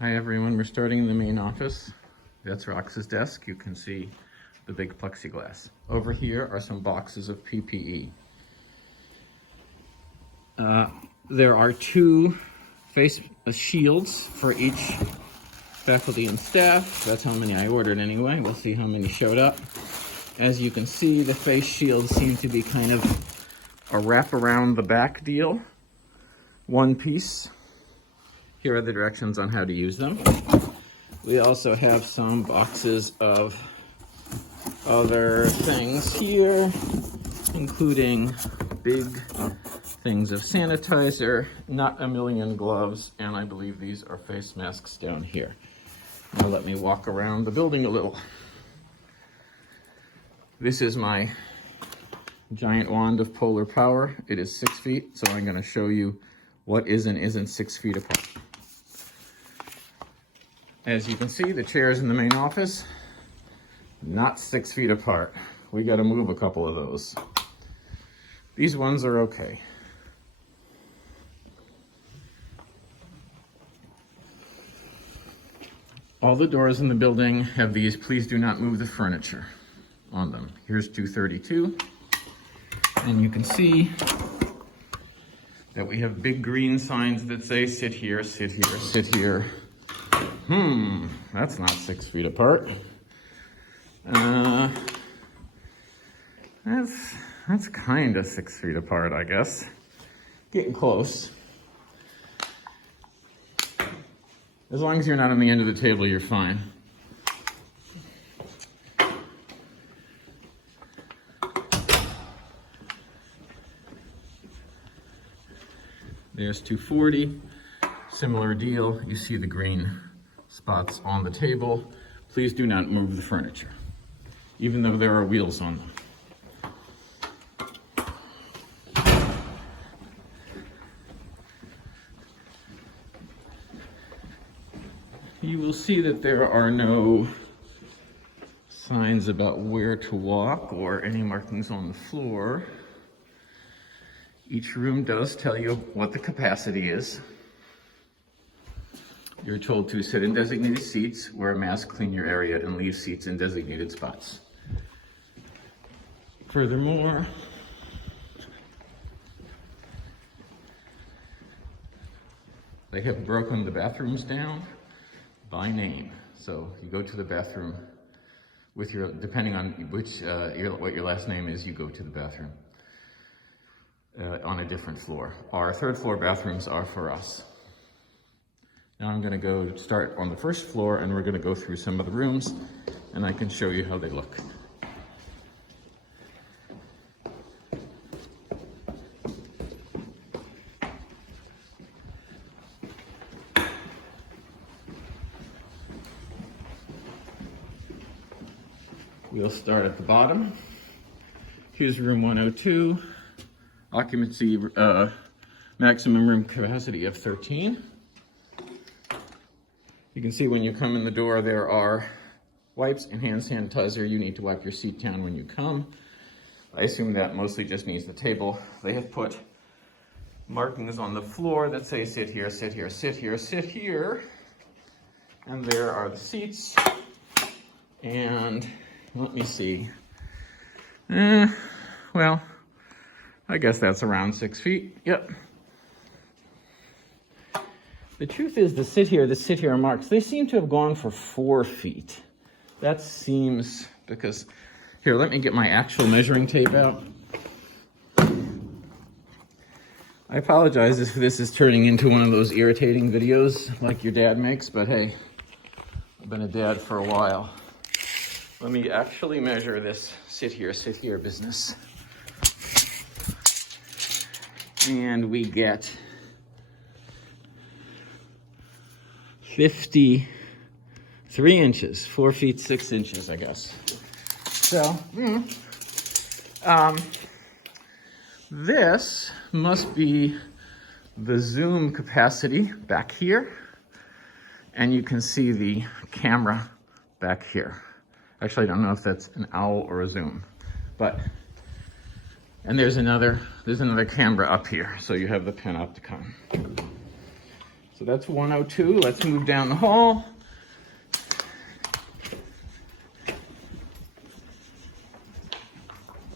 Hi everyone, we're starting in the main office. That's Rox's desk. You can see the big plexiglass. Over here are some boxes of PPE. There are 2 face shields for each faculty and staff. That's how many I ordered anyway. We'll see how many showed up. As you can see, the face shields seem to be kind of a wrap around the back deal. One piece. Here are the directions on how to use them. We also have some boxes of other things here, including big things of sanitizer, not a million gloves, and I believe these are face masks down here. Now let me walk around the building a little. This is my giant wand of polar power. It is 6 feet, so I'm going to show you what is and isn't 6 feet apart. As you can see, the chairs in the main office, not 6 feet apart. We got to move a couple of those. These ones are okay. All the doors in the building have these "please do not move the furniture" on them. Here's 232. And you can see that we have big green signs that say "sit here, sit here, sit here." That's not 6 feet apart. That's kind of 6 feet apart, I guess. Getting close. As long as you're not on the end of the table, you're fine. There's 240. Similar deal. You see the green spots on the table. Please do not move the furniture, even though there are wheels on them. You will see that there are no signs about where to walk or any markings on the floor. Each room does tell you what the capacity is. You're told to sit in designated seats, wear a mask, clean your area, and leave seats in designated spots. Furthermore, they have broken the bathrooms down by name. So you go to the bathroom with your, depending on which what your last name is, you go to the bathroom on a different floor. Our 3rd floor bathrooms are for us. Now I'm going to go start on the 1st floor, and we're going to go through some of the rooms, and I can show you how they look. We'll start at the bottom. Here's room 102. Occupancy, maximum room capacity of 13. You can see when you come in the door, there are wipes and hand sanitizer. You need to wipe your seat down when you come. I assume that mostly just means the table. They have put markings on the floor that say "sit here, sit here, sit here, sit here." And there are the seats. And let me see. Well, I guess that's around 6 feet. Yep. The truth is, the sit here marks, they seem to have gone for 4 feet. That seems, because, here, let me get my actual measuring tape out. I apologize if this is turning into one of those irritating videos like your dad makes, but hey, I've been a dad for a while. Let me actually measure this sit here business. And we get 53 inches, 4 feet 6 inches, I guess. So, this must be the Zoom capacity back here, and you can see the camera back here. Actually, I don't know if that's an owl or a Zoom, but, and there's another camera up here, so you have the Panopticon. So that's 102. Let's move down the hall.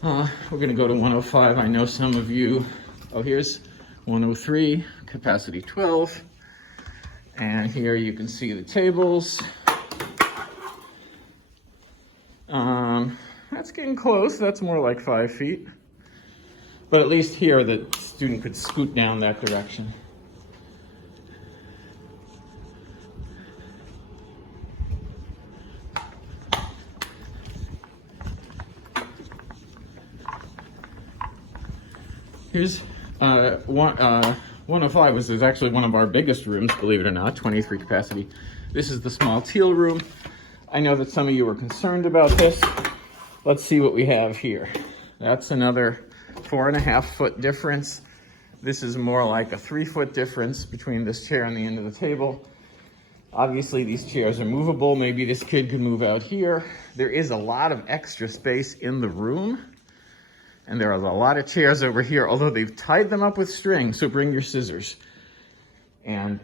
We're gonna go to 105. I know some of you, oh, here's 103, capacity 12. And here you can see the tables. That's getting close. That's more like 5 feet. But at least here the student could scoot down that direction. Here's 105 is actually one of our biggest rooms, believe it or not, 23 capacity. This is the small teal room. I know that some of you were concerned about this. Let's see what we have here. That's another 4.5 foot difference. This is more like a 3 foot difference between this chair and the end of the table. Obviously these chairs are movable. Maybe this kid could move out here. There is a lot of extra space in the room. And there are a lot of chairs over here, although they've tied them up with string, so bring your scissors. And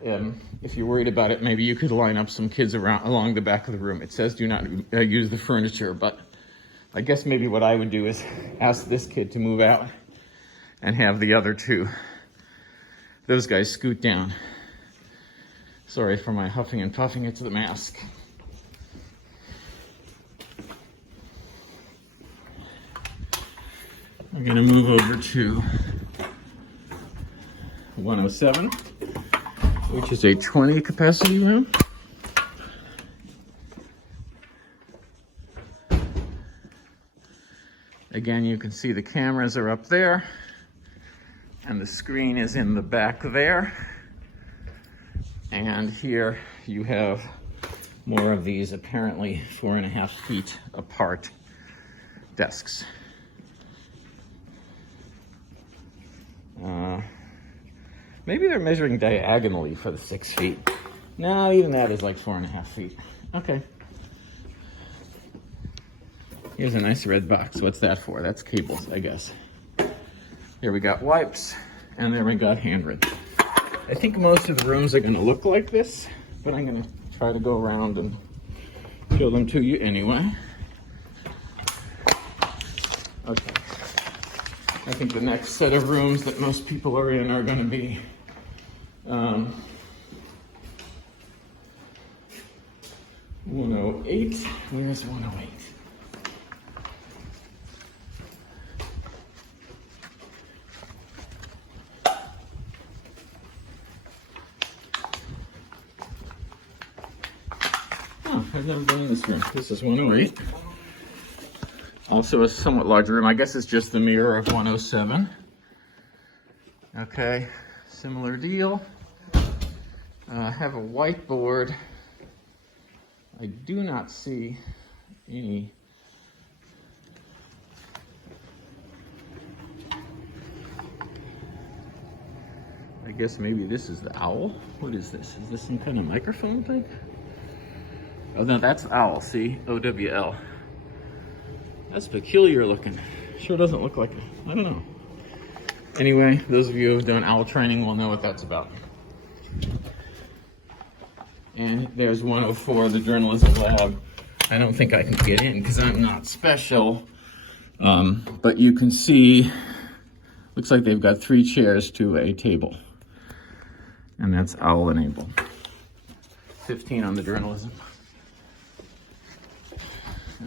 if you're worried about it, maybe you could line up some kids along the back of the room. It says do not use the furniture, but I guess maybe what I would do is ask this kid to move out and have the other two, those guys, scoot down. Sorry for my huffing and puffing, it's the mask. I'm gonna move over to 107, which is a 20 capacity room. Again, you can see the cameras are up there and the screen is in the back there. And here you have more of these apparently 4.5 feet apart desks. Maybe they're measuring diagonally for the 6 feet. No, even that is like 4.5 feet. Okay. Here's a nice red box. What's that for? That's cables, I guess. Here we got wipes, and there we got hand rinse. I think most of the rooms are gonna look like this, but I'm gonna try to go around and show them to you anyway. Okay. I think the next set of rooms that most people are in are gonna be 108. Where's 108? Oh, I've never been in this room. This is 108. Also a somewhat larger room. I guess it's just the mirror of 107. Okay, similar deal. Have a whiteboard. I do not see any I guess maybe this is the owl. What is this? Is this some kind of microphone thing? Oh no, that's owl, see? OWL. That's peculiar looking. Sure doesn't look like it. I don't know. Anyway, those of you who have done owl training will know what that's about. And there's 104, the journalism lab. I don't think I can get in because I'm not special. But you can see, looks like they've got 3 chairs to a table. And that's owl enabled. 15 on the journalism.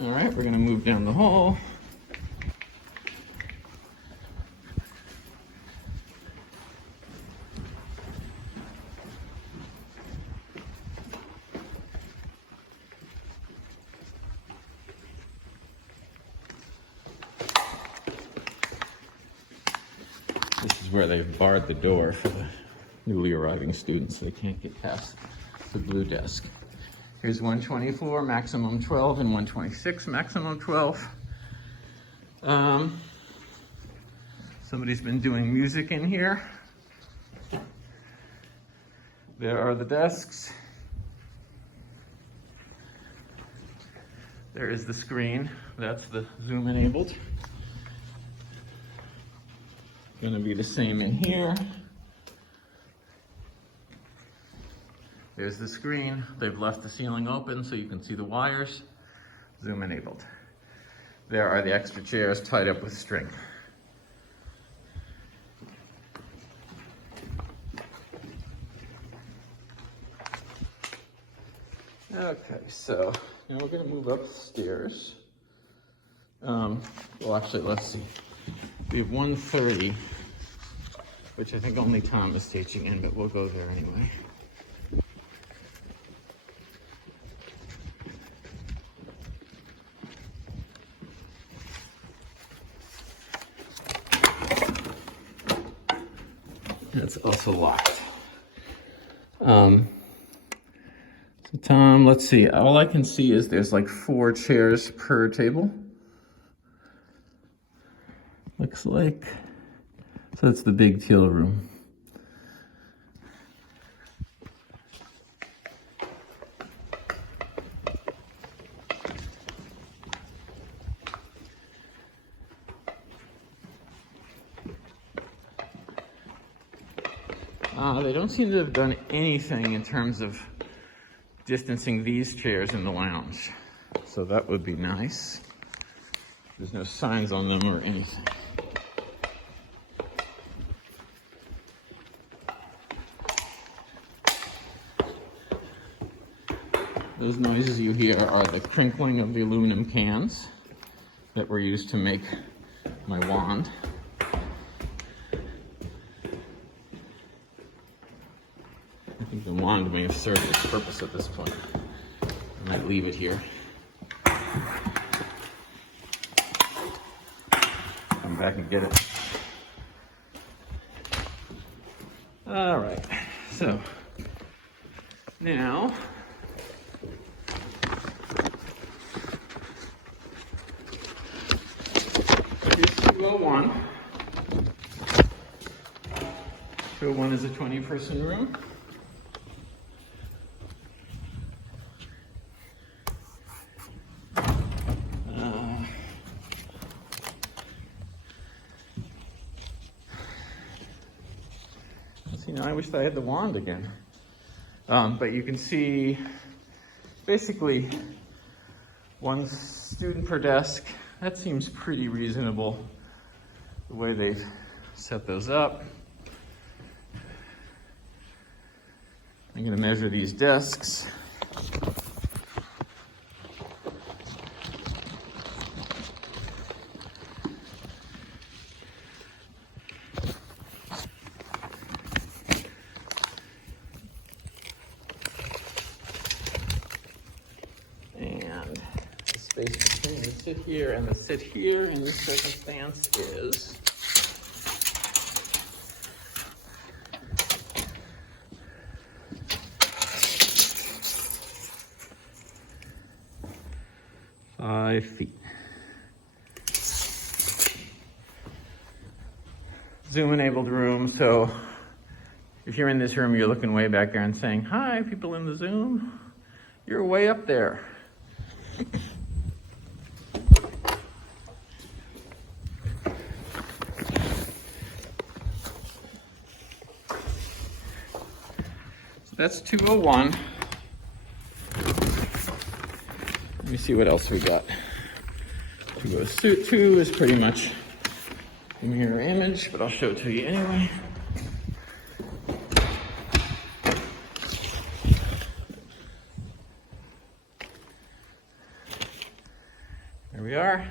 All right, we're gonna move down the hall. This is where they've barred the door for the newly arriving students. They can't get past the blue desk. Here's 124, maximum 12, and 126, maximum 12. Somebody's been doing music in here. There are the desks. There is the screen. That's the Zoom enabled. Gonna be the same in here. There's the screen. They've left the ceiling open so you can see the wires. Zoom enabled. There are the extra chairs tied up with string. Okay, so now we're gonna move upstairs. Well, actually, let's see. We have 130, which I think only Tom is teaching in, but we'll go there anyway. That's also locked. So Tom, let's see. All I can see is there's like 4 chairs per table. Looks like. So that's the big teal room. They don't seem to have done anything in terms of distancing these chairs in the lounge. So that would be nice. There's no signs on them or anything. Those noises you hear are the crinkling of the aluminum cans that were used to make my wand. I think the wand may have served its purpose at this point. I might leave it here. Come back and get it. All right, so now here's 201. 201 is a 20-person room. You know, I wish I had the wand again. But you can see basically 1 student per desk. That seems pretty reasonable, the way they've set those up. I'm going to measure these desks. Space between the sit here and the sit here in this circumstance is 5 feet. Zoom enabled room, so if you're in this room, you're looking way back there and saying, "Hi, people in the Zoom, you're way up there." That's 201. Let me see what else we got. 202 is pretty much a mirror image, but I'll show it to you anyway. There we are.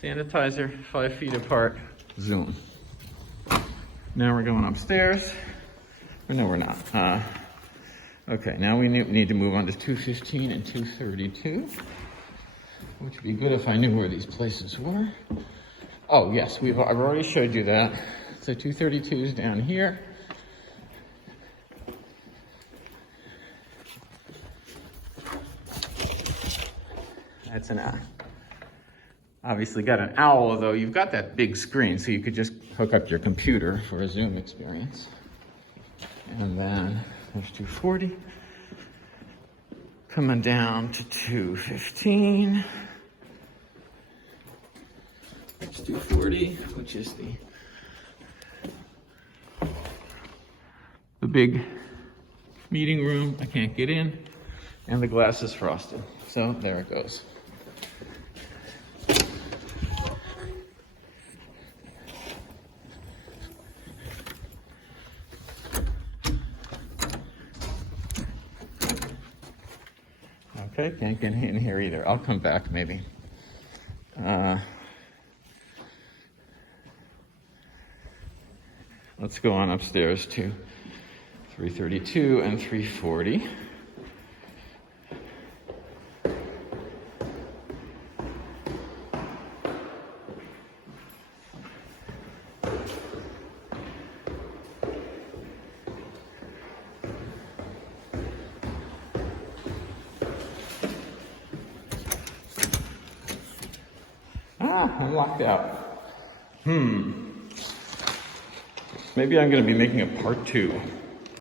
Sanitizer, 5 feet apart, Zoom. Now we're going upstairs. Or no, we're not. Okay, now we need to move on to 215 and 232, which would be good if I knew where these places were. Oh, yes, I've already showed you that. So 232 is down here. That's obviously got an owl, although you've got that big screen, so you could just hook up your computer for a Zoom experience. And then there's 240. Coming down to 215. There's 240, which is the big meeting room. I can't get in, and the glass is frosted. So there it goes. Okay, can't get in here either. I'll come back maybe. Let's go on upstairs to 332 and 340. I'm locked out. Maybe I'm going to be making a part 2.